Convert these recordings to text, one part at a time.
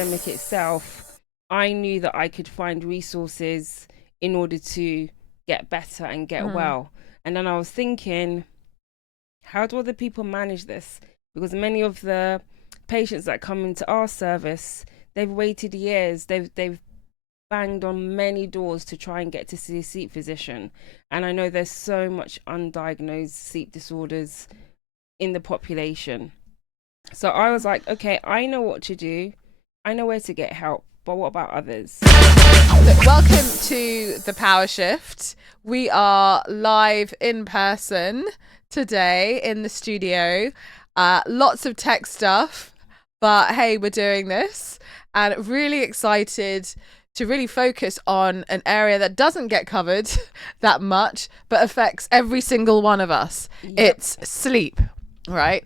pandemic itself, I knew that I could find resources in order to get better and get well. And then I was thinking, how do other people manage this? Because many of the patients that come into our service, they've waited years. They've banged on many doors to try and get to see a sleep physician. And I know there's so much undiagnosed sleep disorders in the population. So I was like, okay, I know what to do. I know where to get help. But what about others? Look, welcome to the Power Shift. We are live in person today in the studio. Lots of tech stuff, but hey, we're doing this, and really excited to really focus on an area that doesn't get covered that much, but affects every single one of us. Yep. It's sleep. Right.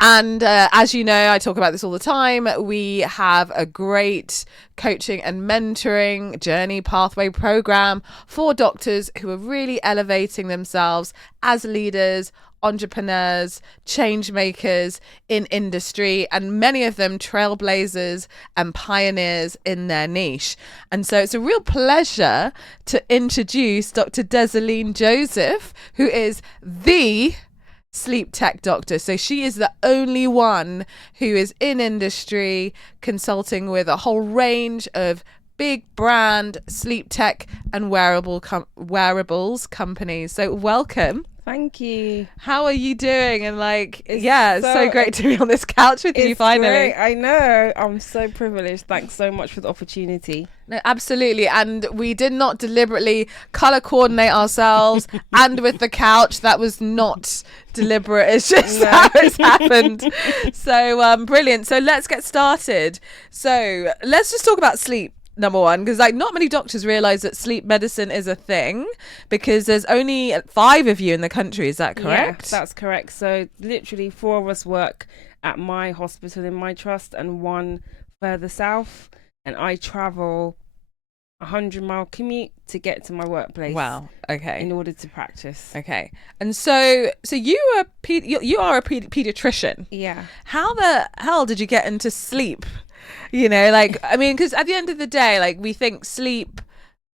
And as you know, I talk about this all the time. We have a great coaching and mentoring journey pathway program for doctors who are really elevating themselves as leaders, entrepreneurs, change makers in industry, and many of them trailblazers and pioneers in their niche. And so it's a real pleasure to introduce Dr. Desaline Joseph, who is the sleep tech doctor. So she is the only one who is in industry consulting with a whole range of big brand sleep tech and wearables companies. So welcome. Thank you. How are you doing? And it's so great to be on this couch with you finally. Great. I know. I'm so privileged. Thanks so much for the opportunity. No, absolutely. And we did not deliberately color coordinate ourselves and with the couch. That was not deliberate. It's just how it's happened. So brilliant. So let's get started. So let's just talk about sleep. Number one, because not many doctors realize that sleep medicine is a thing, because there's only 5 of you in the country. Is that correct? Yeah, that's correct. So literally 4 of us work at my hospital in my trust and 1 further south, and I travel 100-mile commute to get to my workplace. Wow. Okay. In order to practice. Okay. And so you are a paediatrician. Yeah. How the hell did you get into sleep? Because at the end of the day, we think sleep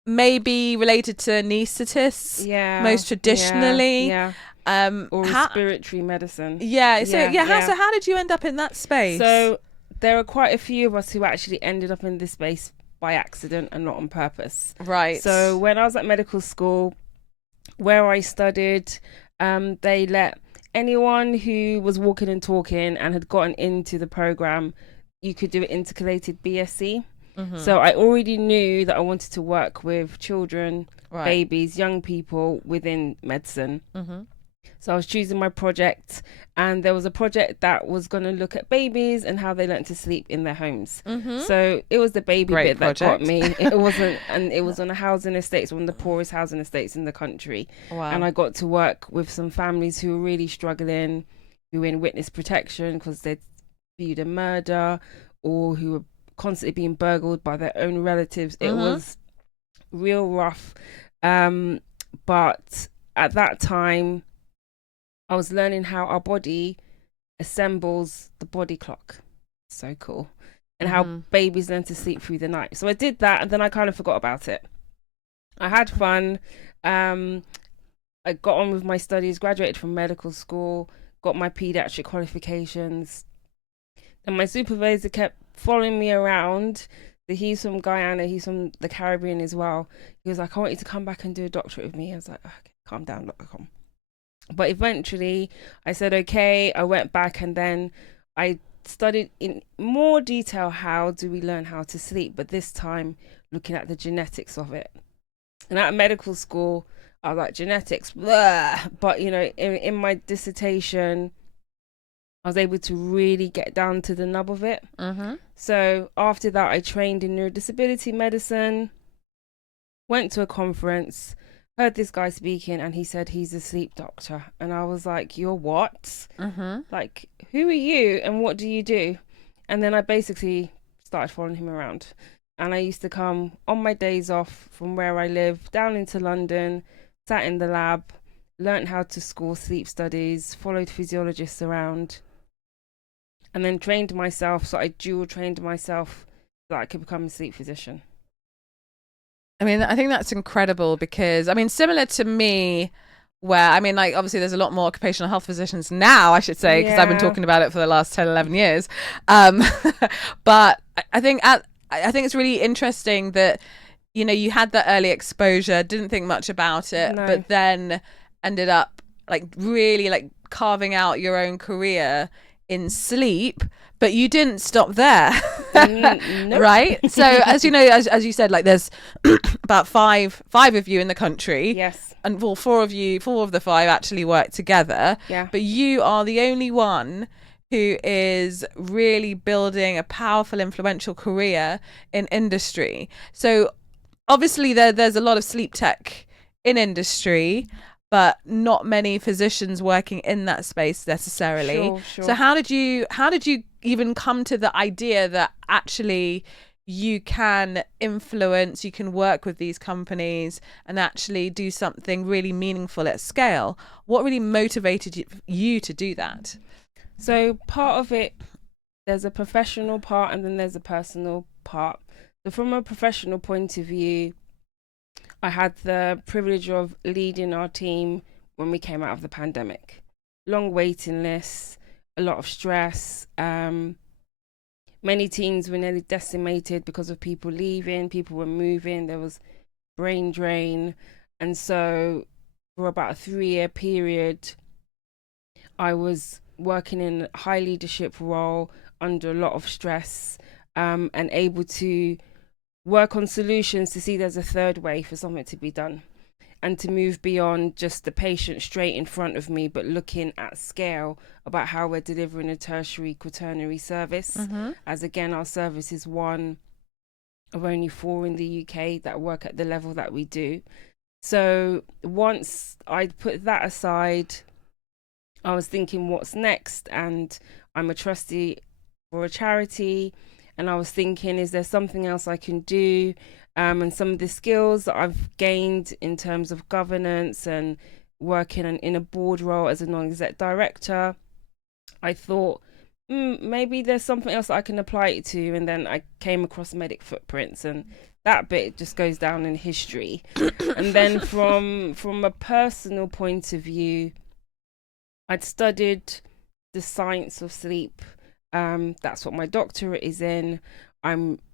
may be related to anaesthetists, most traditionally. Yeah. Or respiratory medicine. Yeah. So So how did you end up in that space? So there are quite a few of us who actually ended up in this space by accident and not on purpose. Right. So when I was at medical school, where I studied, they let anyone who was walking and talking and had gotten into the program, you could do an intercalated BSc. So I already knew that I wanted to work with children, babies, young people within medicine. So I was choosing my project, and there was a project that was going to look at babies and how they learn to sleep in their homes. So it was the baby bit that got me. It wasn't, and it was on a housing estate, it's one of the poorest housing estates in the country. Wow. And I got to work with some families who were really struggling, who were in witness protection because they'd viewed a murder, or who were constantly being burgled by their own relatives. It was real rough. But at that time, I was learning how our body assembles the body clock. So cool. And how babies learn to sleep through the night. So I did that, and then I kind of forgot about it. I had fun. I got on with my studies, graduated from medical school, got my paediatric qualifications. And my supervisor kept following me around. He's from Guyana, he's from the Caribbean as well. He was like, I want you to come back and do a doctorate with me. I was like, okay, calm down, calm. But eventually I said, okay, I went back, and then I studied in more detail how do we learn how to sleep, but this time looking at the genetics of it. And at medical school, I was like, genetics, blah. But in my dissertation, I was able to really get down to the nub of it. So after that, I trained in neurodisability medicine, went to a conference, heard this guy speaking, and he said he's a sleep doctor. And I was like, you're what? Like, who are you and what do you do? And then I basically started following him around. And I used to come on my days off from where I live down into London, sat in the lab, learned how to score sleep studies, followed physiologists around, and then trained myself. So I dual trained myself that I could become a sleep physician. I mean, I think that's incredible because, I mean, similar to me, where, I mean, like, obviously there's a lot more occupational health physicians now, I should say, because I've been talking about it for the last 10, 11 years. But I think it's really interesting that, you know, you had that early exposure, didn't think much about it, but then ended up like really like carving out your own career in sleep, but you didn't stop there. Nope. Right? So as you know, as you said, like there's about five of you in the country. Yes. And well, four of the five actually work together. Yeah. But you are the only one who is really building a powerful, influential career in industry. So obviously there's a lot of sleep tech in industry, but not many physicians working in that space necessarily. Sure. So how did you even come to the idea that actually you can influence, you can work with these companies and actually do something really meaningful at scale? What really motivated you to do that? So part of it, there's a professional part and then there's a personal part. So from a professional point of view, I had the privilege of leading our team when we came out of the pandemic. Long waiting lists, a lot of stress. Many teams were nearly decimated because of people leaving, people were moving, there was brain drain. And so for about a 3-year period, I was working in a high leadership role under a lot of stress, and able to work on solutions to see there's a third way for something to be done and to move beyond just the patient straight in front of me, but looking at scale about how we're delivering a tertiary quaternary service. As again, our service is one of only 4 in the UK that work at the level that we do. So once I'd put that aside, I was thinking what's next, and I'm a trustee for a charity, and I was thinking, is there something else I can do? And some of the skills that I've gained in terms of governance and working in a board role as a non-exec director, I thought maybe there's something else that I can apply it to. And then I came across Medic Footprints, and that bit just goes down in history. And then from a personal point of view, I'd studied the science of sleep. That's what my doctorate is in.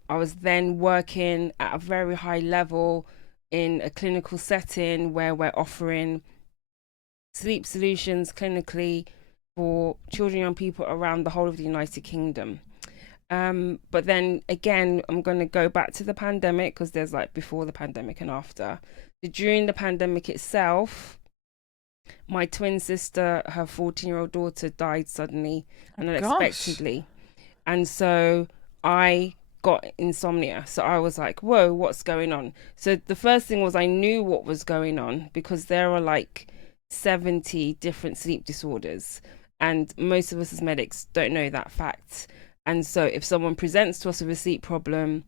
I was then working at a very high level in a clinical setting where we're offering sleep solutions clinically for children and young people around the whole of the United Kingdom. But then again, I'm going to go back to the pandemic, because there's like before the pandemic and after. So during the pandemic itself, my twin sister, her 14-year-old daughter, died suddenly and unexpectedly. And so I got insomnia. So I was like, whoa, what's going on? So the first thing was I knew what was going on, because there are like 70 different sleep disorders, and most of us as medics don't know that fact. And so if someone presents to us with a sleep problem,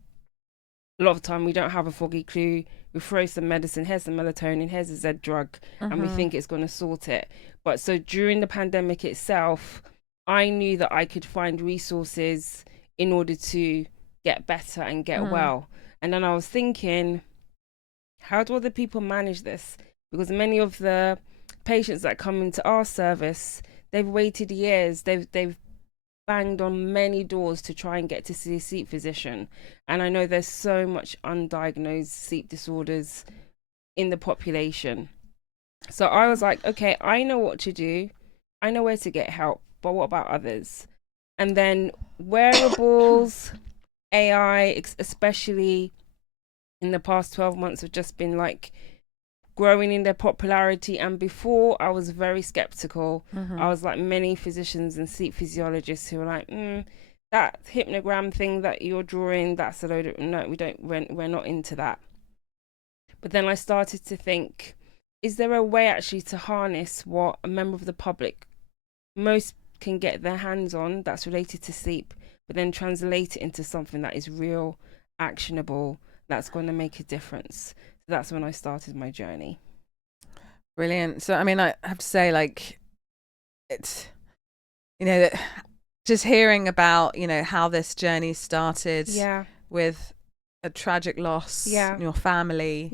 a lot of the time we don't have a foggy clue. We throw some medicine, here's some melatonin, here's a Z drug, and we think it's going to sort it. But so during the pandemic itself, I knew that I could find resources in order to get better and get well. And then I was thinking, how do other people manage this? Because many of the patients that come into our service, they've waited years, they've banged on many doors to try and get to see a sleep physician. And I know there's so much undiagnosed sleep disorders in the population. So I was like, okay, I know what to do. I know where to get help, but what about others? And then wearables, AI, especially in the past 12 months, have just been like growing in their popularity. And before, I was very skeptical. I was like many physicians and sleep physiologists who were like, that hypnogram thing that you're drawing, that's a load of, no, we're not into that. But then I started to think, is there a way actually to harness what a member of the public most can get their hands on that's related to sleep, but then translate it into something that is real, actionable, that's going to make a difference? So that's when I started my journey. Brilliant. So, I mean, I have to say, like, it's, you know, just hearing about, you know, how this journey started with a tragic loss in your family,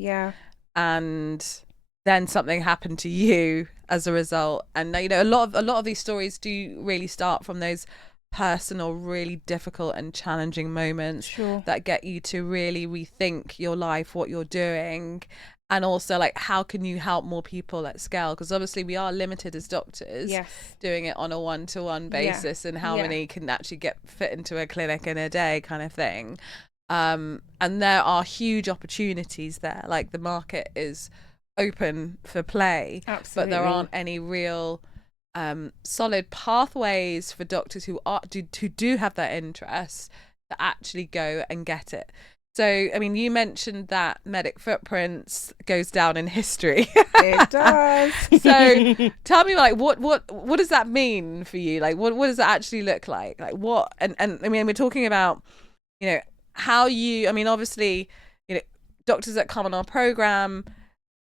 and then something happened to you as a result. And you know, a lot of these stories do really start from those personal, really difficult and challenging moments that get you to really rethink your life, what you're doing, and also like how can you help more people at scale, because obviously we are limited as doctors doing it on a one-to-one basis, and how many can actually get fit into a clinic in a day kind of thing. And there are huge opportunities there, like the market is open for play. Absolutely. But there aren't any real solid pathways for doctors who do have that interest to actually go and get it. So, I mean, you mentioned that Medic Footprints goes down in history. It does. So, tell me, like, what does that mean for you? Like, what does that actually look like? Like, what? And I mean, we're talking about, you know, how you. I mean, obviously, you know, doctors that come on our program,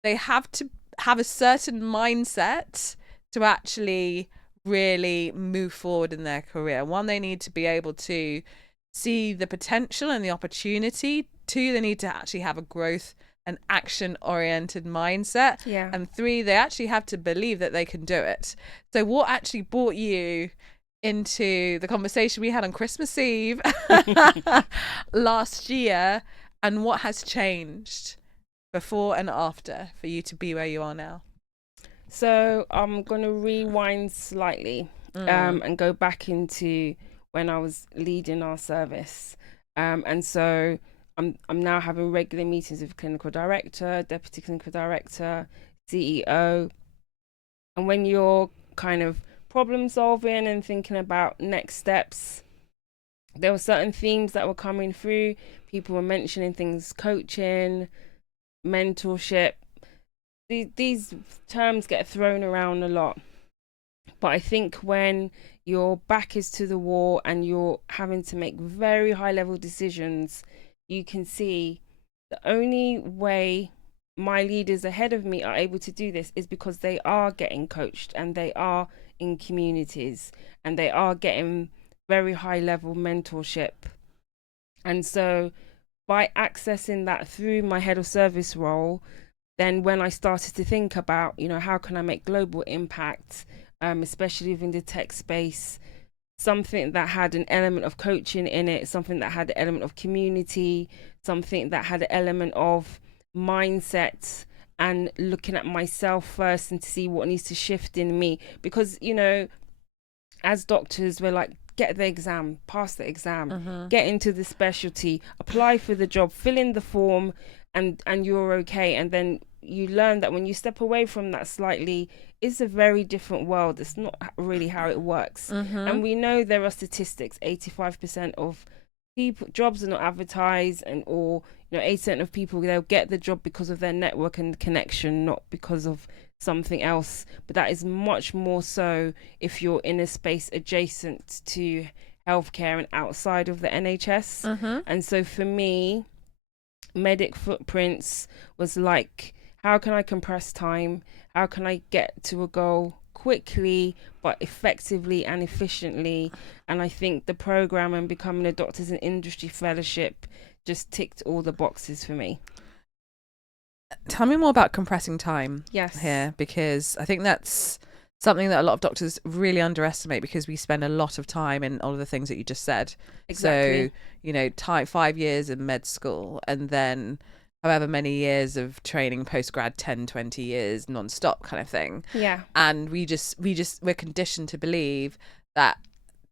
they have to have a certain mindset to actually really move forward in their career. One, they need to be able to see the potential and the opportunity. Two, they need to actually have a growth and action-oriented mindset. And three, they actually have to believe that they can do it. So what actually brought you into the conversation we had on Christmas Eve last year, and what has changed before and after for you to be where you are now? So I'm going to rewind slightly and go back into when I was leading our service. And so I'm now having regular meetings with clinical director, deputy clinical director, CEO. And when you're kind of problem solving and thinking about next steps, there were certain themes that were coming through. People were mentioning things, coaching, mentorship. These terms get thrown around a lot, but I think when your back is to the wall and you're having to make very high level decisions, you can see the only way my leaders ahead of me are able to do this is because they are getting coached and they are in communities and they are getting very high level mentorship. And so by accessing that through my head of service role, then when I started to think about, you know, how can I make global impact, especially within the tech space, something that had an element of coaching in it, something that had an element of community, something that had an element of mindset and looking at myself first and to see what needs to shift in me. Because, you know, as doctors, we're like, get the exam, pass the exam, get into the specialty, apply for the job, fill in the form, and you're okay. And then you learn that when you step away from that slightly, it's a very different world. It's not really how it works. And we know there are statistics, 85% of people jobs are not advertised, and or, you know, 8% of people, they'll get the job because of their network and connection, not because of something else. But that is much more so if you're in a space adjacent to healthcare and outside of the NHS. And so for me, Medic Footprints was like, how can I compress time? How can I get to a goal quickly but effectively and efficiently? And I think the program and becoming a Doctors in Industry Fellowship just ticked all the boxes for me. Tell me more about compressing time here, because I think that's something that a lot of doctors really underestimate, because we spend a lot of time in all of the things that you just said. Exactly. So, you know, 5 years in med school, and then however many years of training post-grad, 10-20 years non-stop kind of thing. And we're conditioned to believe that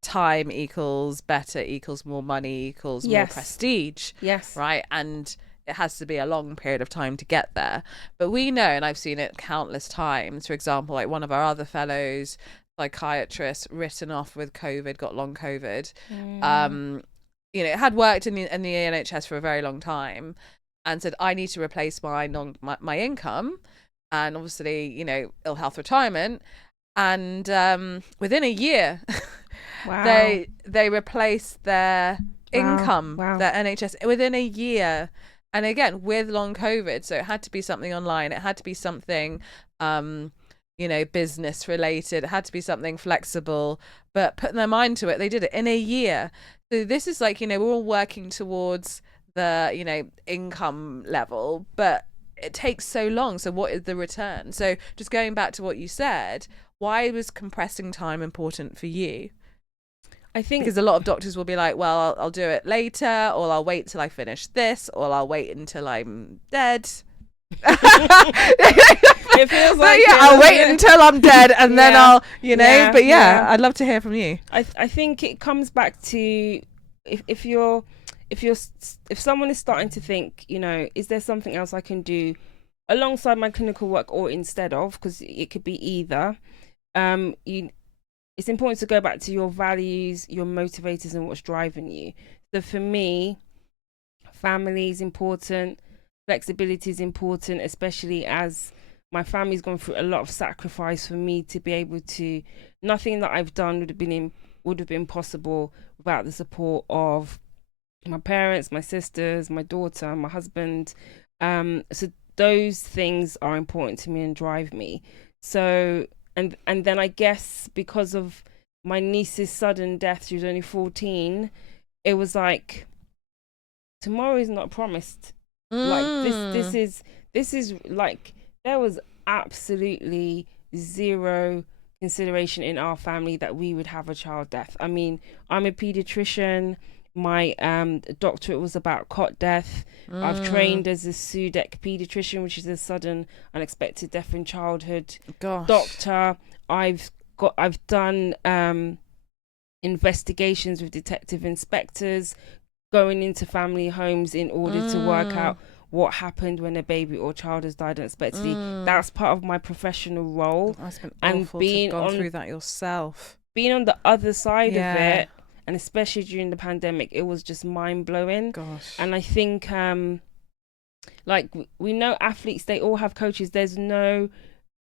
time equals better, equals more money, equals more prestige. Right. And it has to be a long period of time to get there. But we know, and I've seen it countless times, for example, like one of our other fellows, psychiatrist, written off with COVID, got long COVID, you know, had worked in the NHS for a very long time, and said, I need to replace my income, and obviously, you know, ill health retirement. And within a year, they replaced their income, their NHS, within a year. And again, with long COVID, so it had to be something online. It had to be something, you know, business related. It had to be something flexible. But putting their mind to it, they did it in a year. So this is like, we're all working towards the, income level, but it takes so long. So what is the return? So just going back to what you said, why was compressing time important for you? I think because a lot of doctors will be like, well, I'll do it later, or I'll wait till I finish this, or I'll wait until I'm dead. It feels like I'll wait until I'm dead and then I'll, but I'd love to hear from you. I think it comes back to if someone is starting to think, is there something else I can do alongside my clinical work or instead of, because it could be either. It's important to go back to your values, your motivators, and what's driving you. So for me, family is important, flexibility is important, especially as my family's gone through a lot of sacrifice for me to be able to. Nothing that I've done would have been possible without the support of my parents, my sisters, my daughter, my husband. So those things are important to me and drive me. So and then I guess because of my niece's sudden death, she was only 14. It was like, tomorrow is not promised. Like this is like, there was absolutely zero consideration in our family that we would have a child death. I mean, I'm a paediatrician. My doctorate was about cot death. I've trained as a SUDEC paediatrician, which is a sudden unexpected death in childhood doctor. I've done investigations with detective inspectors, going into family homes in order to work out what happened when a baby or child has died unexpectedly. That's part of my professional role. That's been and awful to have gone through that yourself. Being on the other side of it, and especially during the pandemic, it was just mind-blowing. Gosh. And I think like we know athletes, they all have coaches. There's no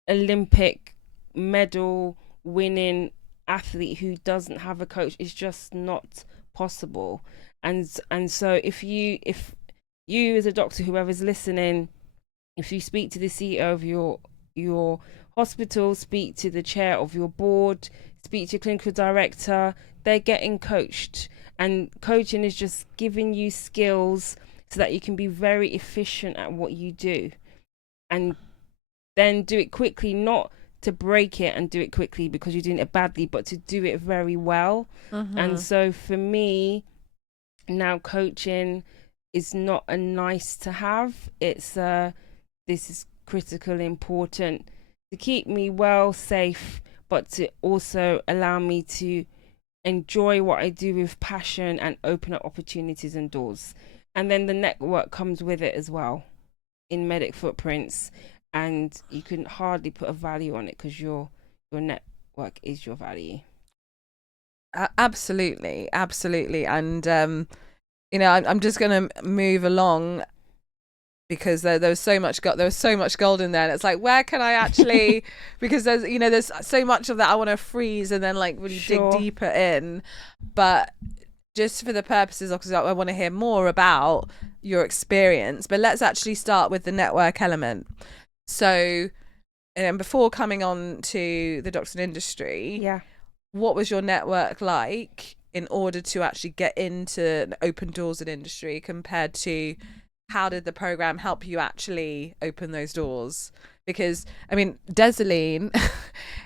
Olympic medal winning athlete who doesn't have a coach. It's just not possible. And so if you as a doctor, whoever's listening, if you speak to the CEO of your hospital, speak to the chair of your board, speak to your clinical director, they're getting coached. And coaching is just giving you skills so that you can be very efficient at what you do. And then do it quickly, not to break it and do it quickly because you're doing it badly, but to do it very well. And so for me, now coaching is not a nice to have. It's this is critical, important to keep me well, safe, but to also allow me to enjoy what I do with passion and open up opportunities and doors. And then the network comes with it as well in Medic Footprints, and you can hardly put a value on it because your network is your value. Absolutely. And I'm just going to move along because there was so much gold in there, and it's like, where can I actually because there's so much of that I want to freeze and then like really dig deeper in, but just for the purposes of, because I want to hear more about your experience, but let's actually start with the network element. So, and before coming on to the doctor industry, what was your network like in order to actually get into open doors in industry compared to how did the program help you actually open those doors? Because, I mean, Desaline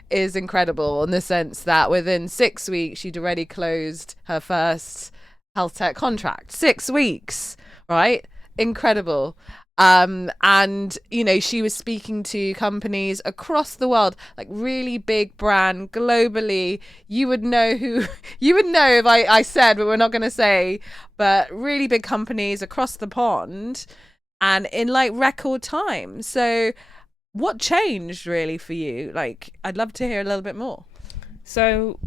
is incredible in the sense that within 6 weeks, she'd already closed her first health tech contract. 6 weeks, right? Incredible. And she was speaking to companies across the world, like really big brand globally. You would know if I said, but we're not going to say, but really big companies across the pond and in like record time. So what changed really for you? Like, I'd love to hear a little bit more. So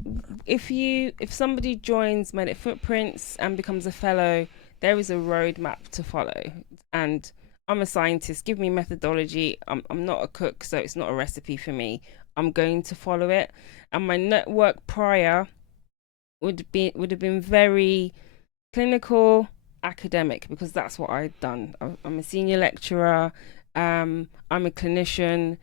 if somebody joins Medic Footprints and becomes a fellow, there is a roadmap to follow. And I'm a scientist. Give me methodology. I'm not a cook, so it's not a recipe for me. I'm going to follow it. And my network prior would have been very clinical, academic, because that's what I'd done. I'm a senior lecturer. I'm a clinician.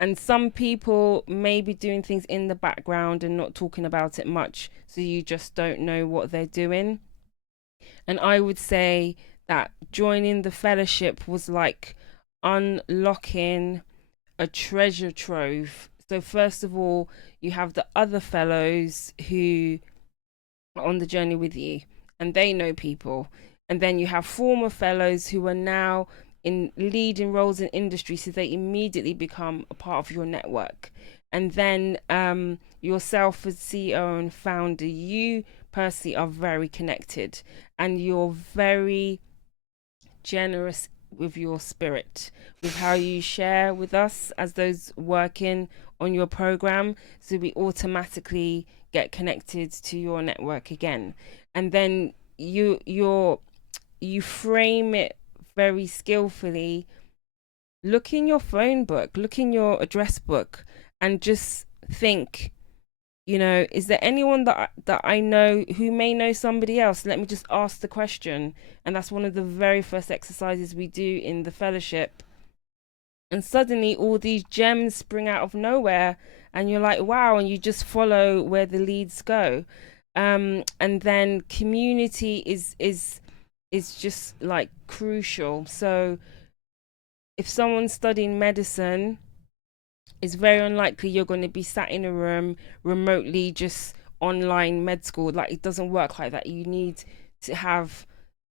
And some people may be doing things in the background and not talking about it much, so you just don't know what they're doing. And I would say that joining the fellowship was like unlocking a treasure trove. So first of all, you have the other fellows who are on the journey with you, and they know people. And then you have former fellows who are now in leading roles in industry, so they immediately become a part of your network. And then yourself as CEO and founder, you personally are very connected, and you're very generous with your spirit, with how you share with us as those working on your program, so we automatically get connected to your network again. And then you frame it very skillfully. Look in your phone book, look in your address book, and just think, is there anyone that I know who may know somebody else? Let me just ask the question. And that's one of the very first exercises we do in the fellowship. And suddenly all these gems spring out of nowhere, and you're like, wow, and you just follow where the leads go. And then community is just like crucial. So if someone's studying medicine, it's very unlikely you're going to be sat in a room remotely just online med school. Like, it doesn't work like that. You need to have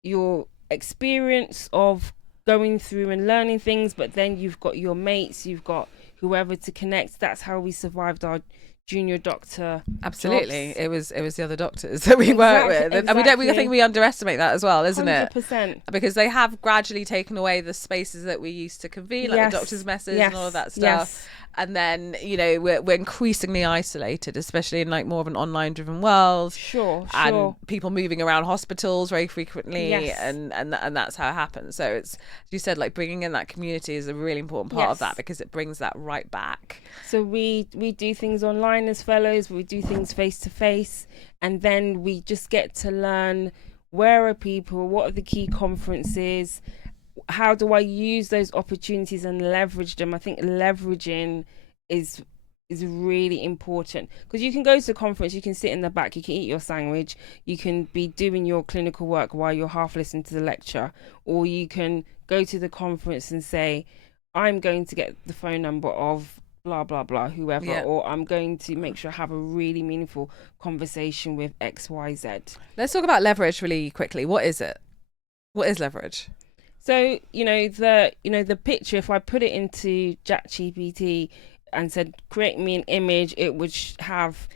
your experience of going through and learning things, but then you've got your mates, you've got whoever to connect. That's how we survived our junior doctor. Absolutely. jobs. It was the other doctors that we work with. Exactly. And I think we underestimate that as well, isn't 100%. it? Because they have gradually taken away the spaces that we used to convene, like the doctor's message and all of that stuff. Yes. And then, we're increasingly isolated, especially in like more of an online driven world. Sure. And people moving around hospitals very frequently. Yes. And that's how it happens. So it's, as you said, like bringing in that community is a really important part of that, because it brings that right back. So we do things online as fellows, we do things face to face, and then we just get to learn, where are people, what are the key conferences, how do I use those opportunities and leverage them. I think leveraging is really important, because you can go to a conference, you can sit in the back, you can eat your sandwich, you can be doing your clinical work while you're half listening to the lecture, or you can go to the conference and say, I'm going to get the phone number of blah blah blah whoever, or I'm going to make sure I have a really meaningful conversation with XYZ. Let's talk about leverage really quickly. What is it? What is leverage? So the picture, if I put it into ChatGPT and said create me an image, it would have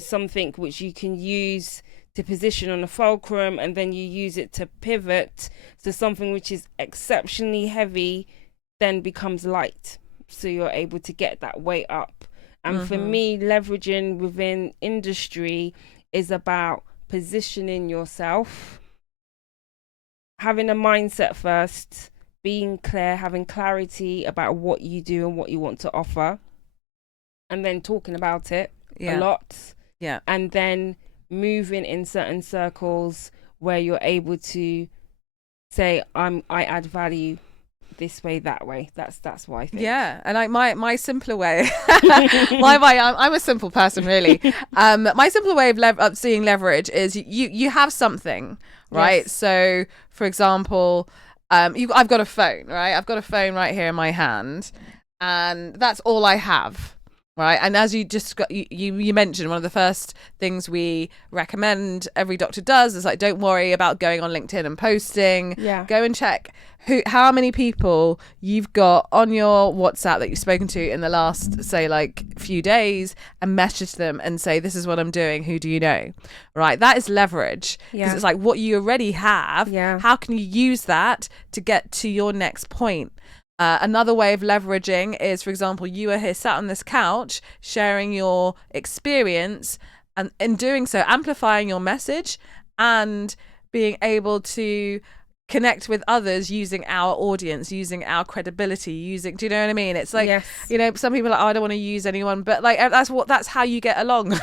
something which you can use to position on a fulcrum, and then you use it to pivot, so something which is exceptionally heavy then becomes light, so you're able to get that weight up. And for me, leveraging within industry is about positioning yourself, having a mindset first, being clear, having clarity about what you do and what you want to offer, and then talking about it a lot. Yeah. And then moving in certain circles where you're able to say, I add value this way, that way. That's why I think. Yeah. And like my simpler way, I'm a simple person, really. My simpler way of seeing leverage is you have something, right? Yes. So for example, I've got a phone, right? I've got a phone right here in my hand, and that's all I have. Right. And as you mentioned, one of the first things we recommend every doctor does is like, don't worry about going on LinkedIn and posting. Yeah. Go and check how many people you've got on your WhatsApp that you've spoken to in the last, say, like few days, and message them and say, this is what I'm doing. Who do you know? Right. That is leverage, because it's like what you already have. Yeah. How can you use that to get to your next point? Another way of leveraging is, for example, you are here sat on this couch sharing your experience, and in doing so amplifying your message and being able to connect with others using our audience, using our credibility, do you know what I mean? It's like, some people are like, I don't want to use anyone, but like that's how you get along.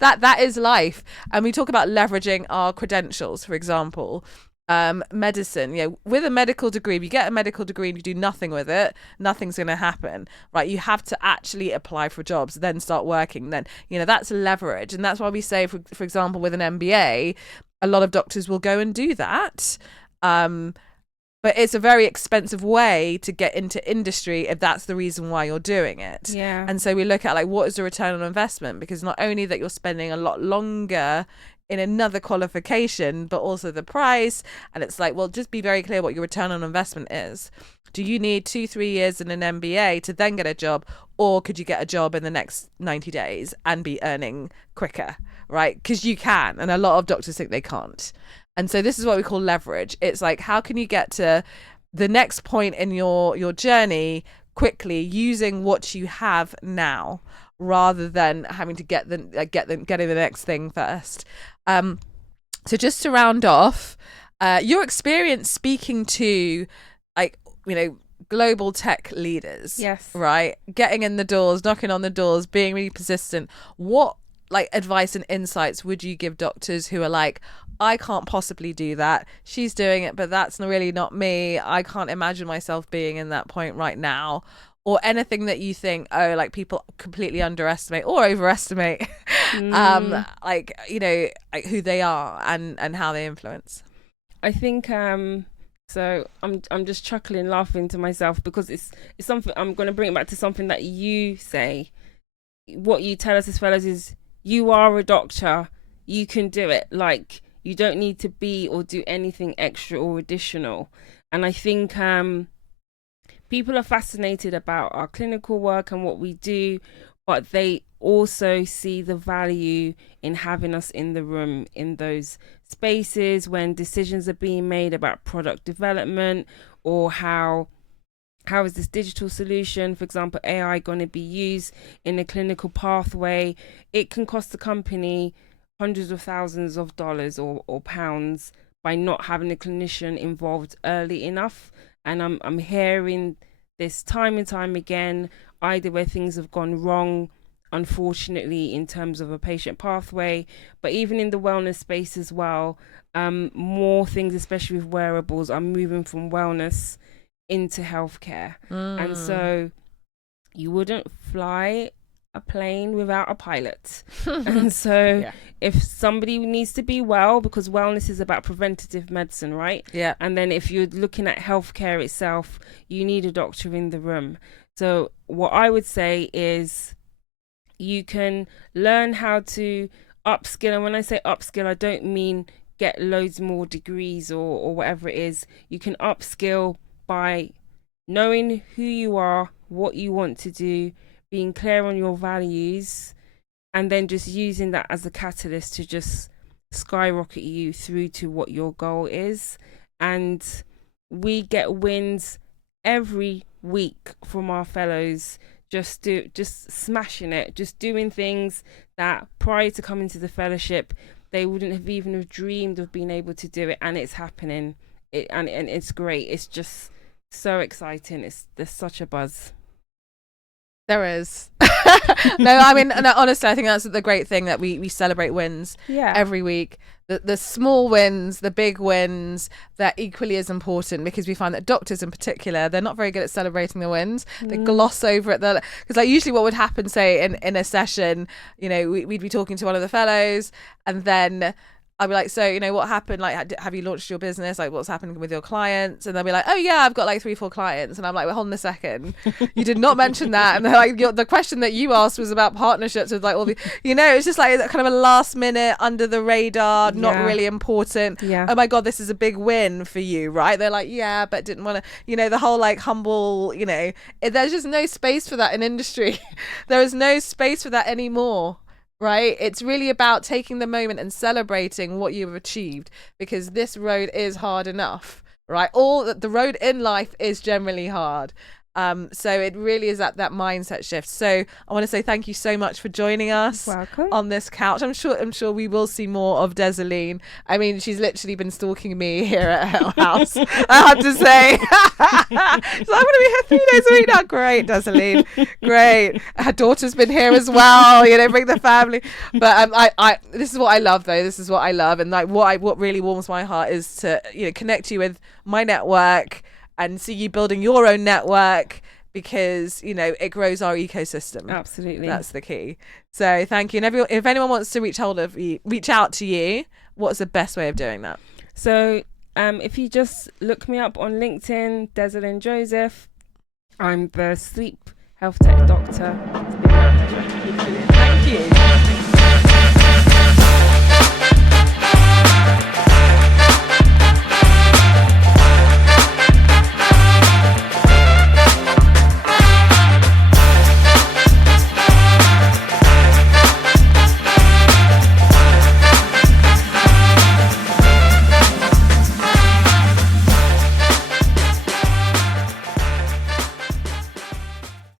that is life. And we talk about leveraging our credentials, for example. medicine, with a medical degree, if you get a medical degree and you do nothing with it, nothing's going to happen, right? You have to actually apply for jobs, then start working. Then, that's leverage. And that's why we say, for example, with an MBA, a lot of doctors will go and do that. But it's a very expensive way to get into industry if that's the reason why you're doing it. Yeah. And so we look at like, what is the return on investment? Because not only that you're spending a lot longer in another qualification, but also the price. And it's like, well, just be very clear what your return on investment is. Do you need 2-3 years in an MBA to then get a job, or could you get a job in the next 90 days and be earning quicker, right? Because you can, and a lot of doctors think they can't. And so this is what we call leverage. It's like, how can you get to the next point in your journey quickly using what you have now, rather than having to getting the next thing first. So just to round off, your experience speaking to global tech leaders, yes, right? Getting in the doors, knocking on the doors, being really persistent. What advice and insights would you give doctors who are like, I can't possibly do that. She's doing it, but that's really not me. I can't imagine myself being in that point right now. Or anything that you think, people completely underestimate or overestimate, who they are and how they influence. I think so. I'm just chuckling, laughing to myself, because it's something. I'm going to bring it back to something that you say. What you tell us as fellows is, you are a doctor. You can do it. Like, you don't need to be or do anything extra or additional. And I think people are fascinated about our clinical work and what we do, but they also see the value in having us in the room, in those spaces when decisions are being made about product development, or how is this digital solution, for example, AI, going to be used in a clinical pathway. It can cost the company hundreds of thousands of dollars or pounds by not having a clinician involved early enough. And I'm hearing this time and time again, either where things have gone wrong, unfortunately, in terms of a patient pathway, but even in the wellness space as well, more things, especially with wearables, are moving from wellness into healthcare. And so you wouldn't fly a plane without a pilot. And so if somebody needs to be well, because wellness is about preventative medicine, right? Yeah. And then if you're looking at healthcare itself, you need a doctor in the room. So what I would say is, you can learn how to upskill. And when I say upskill, I don't mean get loads more degrees or whatever it is. You can upskill by knowing who you are, what you want to do, being clear on your values, and then just using that as a catalyst to just skyrocket you through to what your goal is. And we get wins every week from our fellows, just smashing it, just doing things that prior to coming to the fellowship they wouldn't have even dreamed of being able to do it, and it's happening. And it's great. It's just so exciting. There's such a buzz. There is. No, I mean, no, honestly, I think that's the great thing, that we celebrate wins every week. The small wins, the big wins, they're equally as important, because we find that doctors in particular, they're not very good at celebrating the wins. They gloss over it. Because usually what would happen, say, in a session, we'd be talking to one of the fellows, and then I'll be like, so, what happened? Like, have you launched your business? Like, what's happening with your clients? And they'll be like, oh yeah, I've got 3-4 clients. And I'm like, well, hold on a second. You did not mention that. And they're like, the question that you asked was about partnerships with all the, it's just kind of a last minute, under the radar, not really important. Yeah. Oh my God, this is a big win for you, right? They're like, yeah, but didn't want to, the whole humble, there's just no space for that in industry. There is no space for that anymore. Right? It's really about taking the moment and celebrating what you've achieved, because this road is hard enough, right? The road in life is generally hard. So it really is that mindset shift. So I want to say thank you so much for joining us on this couch. I'm sure we will see more of Desaline. I mean, she's literally been stalking me here at her house. I have to say, so I'm going to be here 3 days a week now. Great, Desaline, great. Her daughter's been here as well. You know, bring the family. But I this is what I love, though. This is what I love, and like what really warms my heart is to connect you with my network and see you building your own network, because it grows our ecosystem. Absolutely, that's the key. So thank you. And if anyone wants to reach out to you, what's the best way of doing that? So if you just look me up on LinkedIn, Desaline Joseph. I'm the sleep health tech doctor. It's been my pleasure.